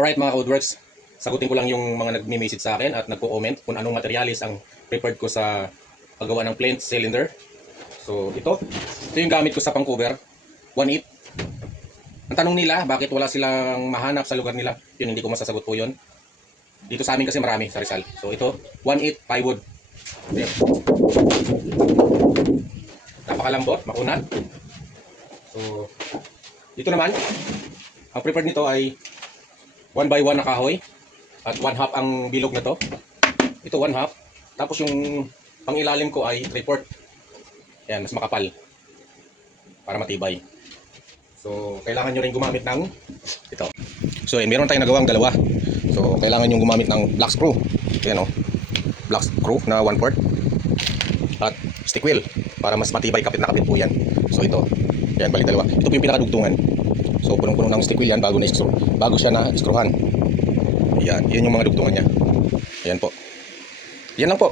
Alright mga Codworks, sagutin ko lang yung mga nagme-message sa akin at nagko-comment kung anong materialis ang prepared ko sa paggawa ng plain cylinder. So ito yung gamit ko sa pang-cover, 1/8. Ang tanong nila, bakit wala silang mahanap sa lugar nila? Yun, hindi ko masasagot po yun. Dito sa amin kasi marami sa Rizal. So ito, 1/8 plywood. Ayan. Napakalambot, makunat. So dito naman, ang prepared nito ay 1x1 na kahoy at 1/2 ang bilog na to. Ito 1/2. Tapos yung pangilalim ko ay 3/4. Ayan, mas makapal para matibay. So kailangan nyo rin gumamit ng ito. So ayan, meron tayong nagawang dalawa. So kailangan nyo gumamit ng black screw. Ayan o, black screw na 1/4 at stick wheel para mas matibay, kapit na kapit po yan. So ito, ayan, balik dalawa. Ito po yung pinakadugtungan. So punong-puno ng stick wheel yan bago siya na iskruhan. Yan, yun yung mga dugtungan niya. Ayan po. Yan lang po.